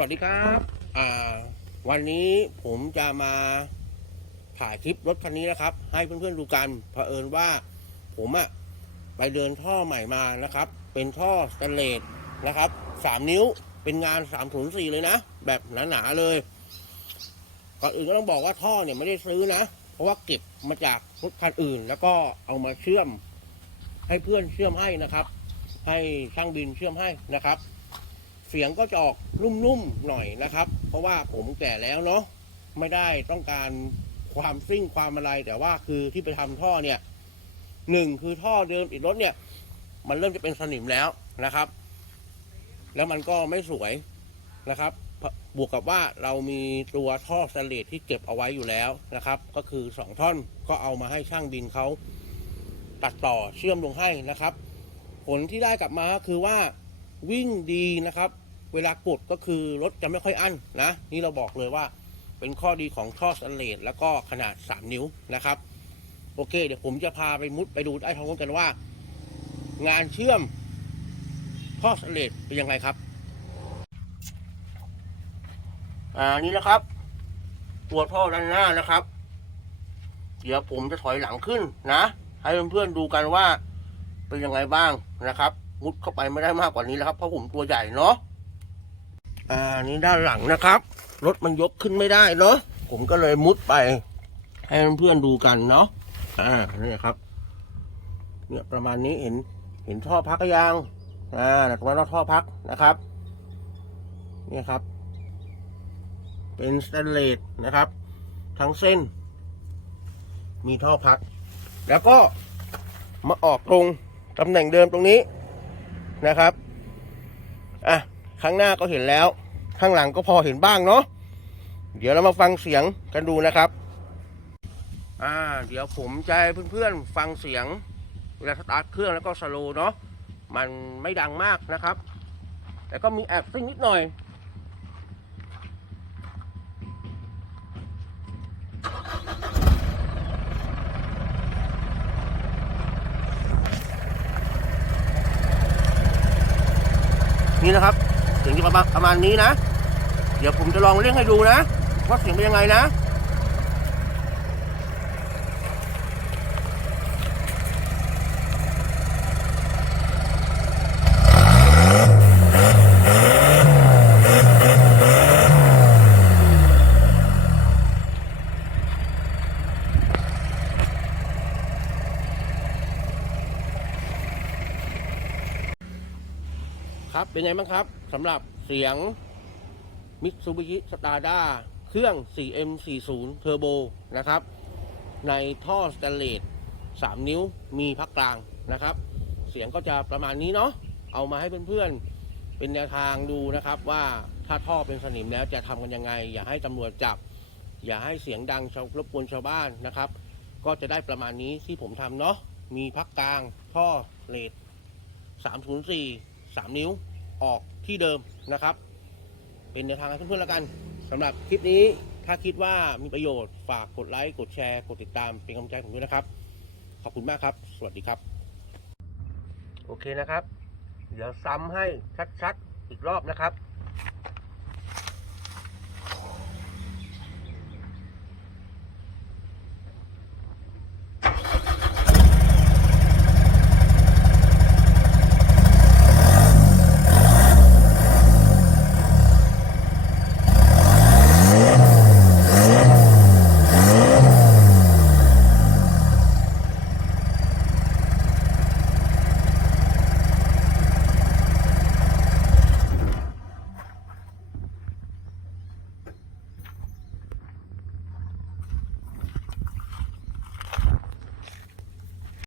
สวัสดีครับอ่าวันนี้ผมจะมาถ่ายคลิปรถคันนี้นะครับ ให้เพื่อนๆดูกันเผอิญว่าผมอะไปเดินท่อใหม่มานะครับ เป็นท่อสแตนเลสนะครับสามนิ้วเป็นงาน3ามศูนย์สี่เลยนะ แบบหนาๆเลย ก่อนอื่นก็ต้องบอกว่าท่อเนี่ยไม่ได้ซื้อนะ เพราะว่าเก็บมาจากรถคันอื่น แล้วก็เอามาเชื่อม ให้เพื่อนเชื่อมให้นะครับ ให้ช่างบินเชื่อมให้นะครับ เสียงก็จะออกนุ่มๆหน่อยนะครับ เพราะว่าผมแก่แล้วเนาะไม่ได้ต้องการความซิ่งความอะไรแต่ว่าคือที่ไปทำท่อเนี่ยหนึ่งคือท่อเดิมติดรถเนี่ย มันเริ่มจะเป็นสนิมแล้วนะครับ แล้วมันก็ไม่สวยนะครับ บวกกับว่าเรามีตัวท่อสแตนเลสที่เก็บเอาไว้อยู่แล้วนะครับ ก็คือสองท่อนก็เอามาให้ช่างบินเขาตัดต่อเชื่อมลงให้นะครับ ผลที่ได้กลับมาคือว่า วิ่งดีนะครับ เวลากดก็คือรถจะไม่ค่อยอั้นนะ นี่เราบอกเลยว่าเป็นข้อดีของท่อสแตนเลสแล้วก็ขนาด 3 นิ้วนะครับ โอเค เดี๋ยวผมจะพาไปมุดไปดูใต้ท้องรถกันว่า งานเชื่อมท่อสแตนเลสเป็นยังไงครับ อ่า นี่นะครับ ตัวท่อด้านหน้านะครับ เดี๋ยวผมจะถอยหลังขึ้นนะ ให้เพื่อนๆดูกันว่าเป็นยังไงบ้างนะครับ มุดเข้าไปไม่ได้มากกว่านี้แล้วครับเพราะผมตัวใหญ่เนาะอ่านี่ด้านหลังนะครับรถมันยกขึ้นไม่ได้เนาะผมก็เลยมุดไป ให้เพื่อนดูกันเนาะอ่านี่ครับ เนี่ยประมาณนี้เห็น เห็นท่อพักยังอ่าตรงนั้นเราท่อพักนะครับเนี่ยครับ เป็นสแตนเลสนะครับ ทั้งเส้น มีท่อพัก แล้วก็มาออกตรงตำแหน่งเดิมตรงนี้ นะครับอะข้างหน้าก็เห็นแล้ว ข้างหลังก็พอเห็นบ้างเนาะเดี๋ยวเรามาฟังเสียงกันดูนะครับอ่าเดี๋ยวผมจะให้เพื่อนๆฟังเสียงเวลาสตาร์ทเครื่องแล้วก็สโลว์เนาะมันไม่ดังมากนะครับ แต่ก็มีแอบซิ่งนิดหน่อย นี่นะครับ เสียงจะประมาณนี้นะ เดี๋ยวผมจะลองเรียงให้ดูนะ ว่าเสียงเป็นยังไงนะ ครับ เป็นไงบ้างครับสำหรับเสียง Mitsubishi Strada เครื่อง 4M40 Turbo นะครับ ในท่อสแตนเลส3 นิ้วมีพักกลางนะครับ เสียงก็จะประมาณนี้เนาะเอามาให้เพื่อนๆ เป็นแนวทางดูนะครับว่าถ้าท่อเป็นสนิมแล้วจะทำกันยังไง อย่าให้ตำรวจจับ อย่าให้เสียงดังชาวรบกวนชาวบ้านนะครับ ก็จะได้ประมาณนี้ที่ผมทำเนาะมีพักกลางท่อเลส304 3 นิ้ว ออกที่เดิมนะครับ เป็นแนวทางให้เพื่อนๆแล้วกันสำหรับคลิปนี้ถ้าคิดว่ามีประโยชน์ฝากกดไลค์กดแชร์กดติดตามเป็นกำลังใจผมด้วยนะครับ ขอบคุณมากครับ สวัสดีครับ โอเคนะครับ เดี๋ยวซ้ำให้ชัดๆอีกรอบนะครับ